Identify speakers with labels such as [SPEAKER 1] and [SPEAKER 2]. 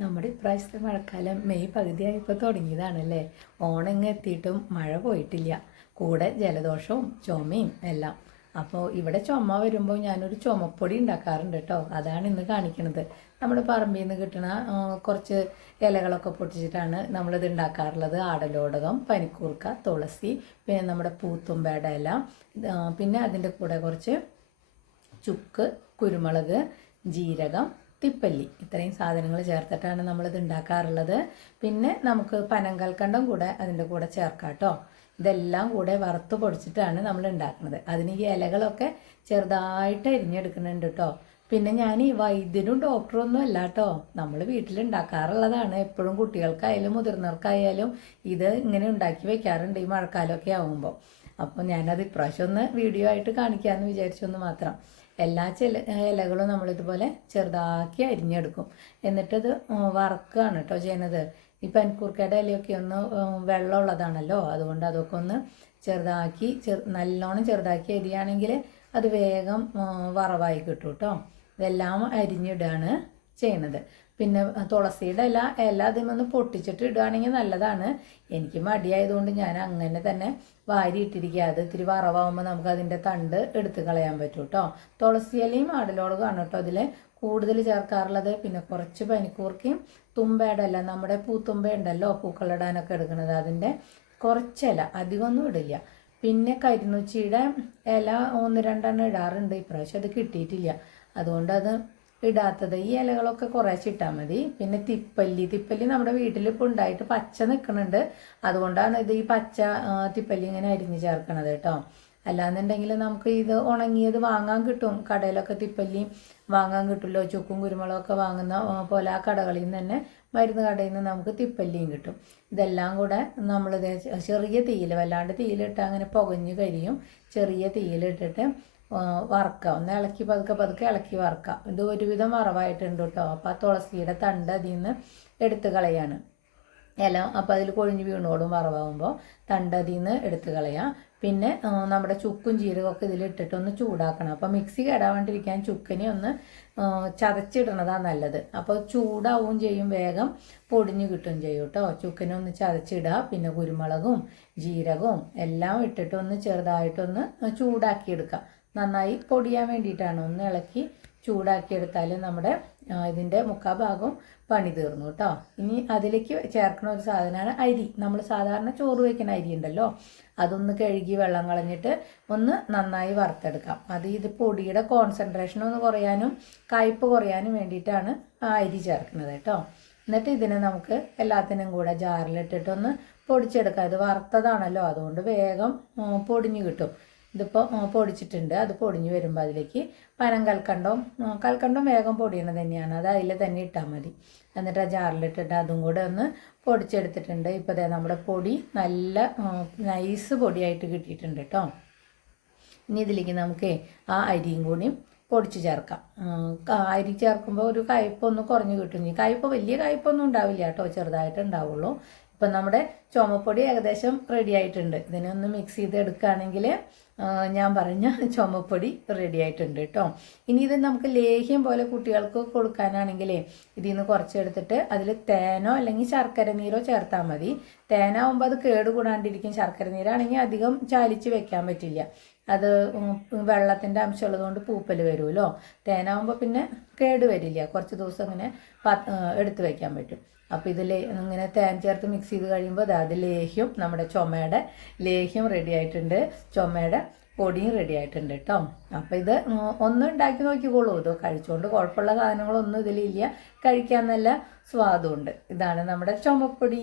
[SPEAKER 1] നമ്മുടെ ഇപ്രാവശ്യത്തെ മഴക്കാലം മെയ് പകുതിയായപ്പോൾ തുടങ്ങിയതാണല്ലേ? ഓണം ഇങ്ങ് എത്തിയിട്ടും മഴ പോയിട്ടില്ല. കൂടെ ജലദോഷവും ചുമയും എല്ലാം. അപ്പോൾ ഇവിടെ ചുമ വരുമ്പോൾ ഞാനൊരു ചുമപ്പൊടി ഉണ്ടാക്കാറുണ്ട് കേട്ടോ. അതാണ് ഇന്ന് കാണിക്കുന്നത് നമ്മുടെ പറമ്പിൽ നിന്ന് കിട്ടുന്ന കുറച്ച് ഇലകളൊക്കെ പൊട്ടിച്ചിട്ടാണ് നമ്മളിത് ഉണ്ടാക്കാറുള്ളത്. ആടലോടകം പനിക്കൂർക്ക തുളസി പിന്നെ നമ്മുടെ പൂത്തുമ്പയുടെ ഇല പിന്നെ അതിന്റെ കൂടെ കുറച്ച് ചുക്ക് കുരുമുളക് ജീരകം തിപ്പല്ലി. ഇത്രയും സാധനങ്ങൾ ചേർത്തിട്ടാണ് നമ്മളിത് ഉണ്ടാക്കാറുള്ളത്. പിന്നെ നമുക്ക് പനങ്കൽക്കണ്ടം കൂടെ അതിന്റെ കൂടെ ചേർക്കാം കേട്ടോ ഇതെല്ലാം കൂടെ വറുത്ത് പൊടിച്ചിട്ടാണ് നമ്മൾ ഉണ്ടാക്കുന്നത്. അതിന് ഈ ഇലകളൊക്കെ ചെറുതായിട്ട് അരിഞ്ഞെടുക്കുന്നുണ്ട് കേട്ടോ പിന്നെ ഞാൻ ഈ വൈദ്യനും ഡോക്ടറും ഒന്നും അല്ല കേട്ടോ നമ്മൾ വീട്ടിലുണ്ടാക്കാറുള്ളതാണ് എപ്പോഴും കുട്ടികൾക്കായാലും മുതിർന്നവർക്കായാലും ഇത് ഇങ്ങനെ ഉണ്ടാക്കി വെക്കാറുണ്ട് ഈ മഴക്കാലമൊക്കെ ആകുമ്പോൾ അപ്പോൾ ഞാനത് ഇപ്രാവശ്യം ഒന്ന് വീഡിയോ ആയിട്ട് കാണിക്കാമെന്ന് വിചാരിച്ചൊന്ന് മാത്രം. എല്ലാ ചില ഇലകളും നമ്മളിതുപോലെ ചെറുതാക്കി അരിഞ്ഞെടുക്കും. എന്നിട്ടത് വറക്കുകയാണ് കേട്ടോ ചെയ്യുന്നത് ഈ പനിക്കൂർക്കയുടെ ഇലയൊക്കെ ഒന്ന് വെള്ളമുള്ളതാണല്ലോ. അതുകൊണ്ട് അതൊക്കെ ഒന്ന് ചെറുതാക്കി ചെറു നല്ലോണം ചെറുതാക്കി അരിയാണെങ്കിൽ അത് വേഗം വറവായി കിട്ടും കേട്ടോ ഇതെല്ലാം അരിഞ്ഞിടുകയാണ് ചെയ്യണത്. പിന്നെ തുളസിയുടെ ഇല ഇല അതിൽ നിന്ന് പൊട്ടിച്ചിട്ട് ഇടുകയാണെങ്കിൽ നല്ലതാണ്. എനിക്ക് മടിയായതുകൊണ്ട് ഞാൻ അങ്ങനെ തന്നെ വാരി ഇട്ടിരിക്കുക. അത് ഇത്തിരി വറവാകുമ്പോൾ നമുക്ക് അതിന്റെ തണ്ട് എടുത്ത് കളയാൻ പറ്റും കേട്ടോ തുളസി ഇലയും ആടലോടകമാണ് കേട്ടോ അതിൽ കൂടുതൽ ചേർക്കാറുള്ളത് പിന്നെ കുറച്ച് പനിക്കൂർക്കയും തുമ്പയുടെ ഇല. നമ്മുടെ പൂത്തുമ്പ ഉണ്ടല്ലോ പൂക്കളിടാനൊക്കെ എടുക്കുന്നത് അതിന്റെ കുറച്ചില അധികമൊന്നും ഇടില്ല. പിന്നെ കരിനുച്ചിയുടെ ഇല ഒന്ന് രണ്ടെണ്ണം ഇടാറുണ്ട്. ഇപ്രാവശ്യം അത് കിട്ടിയിട്ടില്ല. അതുകൊണ്ട് അത് ഇടാത്തത്. ഈ ഇലകളൊക്കെ കുറേശ്ശെ ഇട്ടാൽ മതി. പിന്നെ തിപ്പല്ലി തിപ്പല്ലി നമ്മുടെ വീട്ടിൽ ഇപ്പോൾ ഉണ്ടായിട്ട് പച്ച നിൽക്കുന്നുണ്ട് അതുകൊണ്ടാണ് ഇത് ഈ പച്ച തിപ്പല്ലി ഇങ്ങനെ അരിഞ്ഞ് ചേർക്കണത് കേട്ടോ. അല്ലാന്നുണ്ടെങ്കിൽ നമുക്ക് ഇത് ഉണങ്ങിയത് വാങ്ങാൻ കിട്ടും. കടയിലൊക്കെ തിപ്പല്ലി വാങ്ങാൻ കിട്ടുമല്ലോ. ചുക്കും കുരുമുളകൊക്കെ വാങ്ങുന്ന പോലെ ആ കടകളിൽ നിന്ന് തന്നെ മരുന്ന് കടയിൽ നിന്ന് നമുക്ക് തിപ്പല്ലിയും കിട്ടും. ഇതെല്ലാം കൂടെ നമ്മളിത് ചെറിയ തീയിൽ വല്ലാണ്ട് തീയിലിട്ട് അങ്ങനെ പുകഞ്ഞ് കരിയും. ചെറിയ തീയിലിട്ടിട്ട് വറക്കുക ഒന്ന് ഇളക്കി പതുക്കെ പതുക്കെ ഇളക്കി വറക്കുക ഇത് ഒരുവിധം വറവായിട്ടുണ്ട് കേട്ടോ. അപ്പോൾ ആ തുളസിയുടെ തണ്ട് അതിൽ നിന്ന് എടുത്ത് കളയാണ്. ഇല അപ്പോൾ അതിൽ കൊഴിഞ്ഞ് വീണോടും വറവാകുമ്പോൾ തണ്ട് അതിൽ നിന്ന് എടുത്ത് കളയാം. പിന്നെ നമ്മുടെ ചുക്കും ജീരകമൊക്കെ ഇതിൽ ഒന്ന് ചൂടാക്കണം. അപ്പോൾ മിക്സി കേടാവാണ്ടിരിക്കാൻ ചുക്കിനെ ഒന്ന് ചതച്ചിടണതാണ് നല്ലത്. അപ്പോൾ ചൂടാവും ചെയ്യും വേഗം പൊടിഞ്ഞു കിട്ടുകയും ചെയ്യും കേട്ടോ. ചുക്കിനെ ഒന്ന് ചതച്ചിടുക പിന്നെ കുരുമുളകും ജീരകവും എല്ലാം ഇട്ടിട്ട് ഒന്ന് ചെറുതായിട്ടൊന്ന് ചൂടാക്കിയെടുക്കുക നന്നായി പൊടിയാൻ വേണ്ടിയിട്ടാണ്. ഒന്ന് ഇളക്കി ചൂടാക്കിയെടുത്താൽ നമ്മുടെ ഇതിന്റെ മുക്കാ ഭാഗം പണി തീർന്നു കേട്ടോ. ഇനി അതിലേക്ക് ചേർക്കുന്ന ഒരു സാധനമാണ് അരി. നമ്മൾ സാധാരണ ചോറ് വയ്ക്കുന്ന അരി ഉണ്ടല്ലോ. അതൊന്ന് കഴുകി വെള്ളം കളഞ്ഞിട്ട് ഒന്ന് നന്നായി വറുത്തെടുക്കാം. അത് ഇത് പൊടിയുടെ കോൺസെൻട്രേഷൻ ഒന്ന് കുറയാനും കയ്പ്പ് കുറയാനും വേണ്ടിയിട്ടാണ് ആ അരി ചേർക്കുന്നത് കേട്ടോ. എന്നിട്ട് ഇതിനെ നമുക്ക് എല്ലാത്തിനും കൂടെ ജാറിലിട്ടിട്ടൊന്ന് പൊടിച്ചെടുക്കാം. ഇത് വറുത്തതാണല്ലോ. അതുകൊണ്ട് വേഗം പൊടിഞ്ഞു കിട്ടും. ഇതിപ്പോൾ പൊടിച്ചിട്ടുണ്ട്. അത് പൊടിഞ്ഞ് വരുമ്പോൾ അതിലേക്ക് പനം കൽക്കണ്ടവും ഉം, കൽക്കണ്ടം വേഗം പൊടിയണത് തന്നെയാണ്. അത് അതിൽ തന്നെ ഇട്ടാൽ മതി. എന്നിട്ട് ആ ജാറിലിട്ടിട്ട് അതും കൂടെ ഒന്ന് പൊടിച്ചെടുത്തിട്ടുണ്ട്. ഇപ്പോൾ ദേ നമ്മുടെ പൊടി നല്ല നൈസ് പൊടിയായിട്ട് കിട്ടിയിട്ടുണ്ട് കേട്ടോ ഇനി ഇതിലേക്ക് നമുക്ക് ആ അരിയും കൂടിയും പൊടിച്ച് ചേർക്കാം. അരി ചേർക്കുമ്പോൾ ഒരു കയ്പൊന്ന് കുറഞ്ഞ് കിട്ടും. ഈ കയ്പ് വലിയ കയ്പൊന്നും ഉണ്ടാവില്ല കേട്ടോ ചെറുതായിട്ട് ഉണ്ടാവുള്ളൂ. ഇപ്പം നമ്മുടെ ചുമപ്പൊടി ഏകദേശം റെഡി ആയിട്ടുണ്ട്. ഇതിനൊന്ന് മിക്സ് ചെയ്ത് എടുക്കുകയാണെങ്കിൽ ഞാൻ പറഞ്ഞ ചുമപ്പൊടി റെഡി ആയിട്ടുണ്ട് കേട്ടോ ഇനി ഇത് നമുക്ക് ലേഹ്യം പോലെ കുട്ടികൾക്ക് കൊടുക്കാനാണെങ്കിലേ ഇതിൽ നിന്ന് കുറച്ചെടുത്തിട്ട് അതിൽ തേനോ അല്ലെങ്കിൽ ശർക്കര നീരോ ചേർത്താൽ മതി. തേനാവുമ്പോൾ അത് കേടുകൂടാണ്ടിരിക്കും. ശർക്കര നീരാണെങ്കിൽ അധികം ചാലിച്ച് വെക്കാൻ പറ്റില്ല. അത് വെള്ളത്തിന്റെ അംശമുള്ളത് കൊണ്ട് പൂപ്പൽ വരുമല്ലോ. തേനാവുമ്പോൾ പിന്നെ കേട് വരില്ല. കുറച്ച് ദിവസം ഇങ്ങനെ എടുത്ത് വെക്കാൻ പറ്റും. അപ്പോൾ ഇതിൽ ഇങ്ങനെ തേൻ ചേർത്ത് മിക്സ് ചെയ്ത് കഴിയുമ്പോൾ അത് ലേഹ്യം നമ്മുടെ ചുമയുടെ ലേഹ്യം റെഡി ആയിട്ടുണ്ട്. ചുമയുടെ പൊടിയും റെഡി ആയിട്ടുണ്ട് കേട്ടോ അപ്പോൾ ഇത് ഒന്ന് ഉണ്ടാക്കി നോക്കിക്കോളൂ. ഇത് കഴിച്ചുകൊണ്ട് കുഴപ്പമുള്ള സാധനങ്ങളൊന്നും ഇതിലില്ല. കഴിക്കാൻ നല്ല സ്വാദുണ്ട്. ഇതാണ് നമ്മുടെ ചുമപ്പൊടി.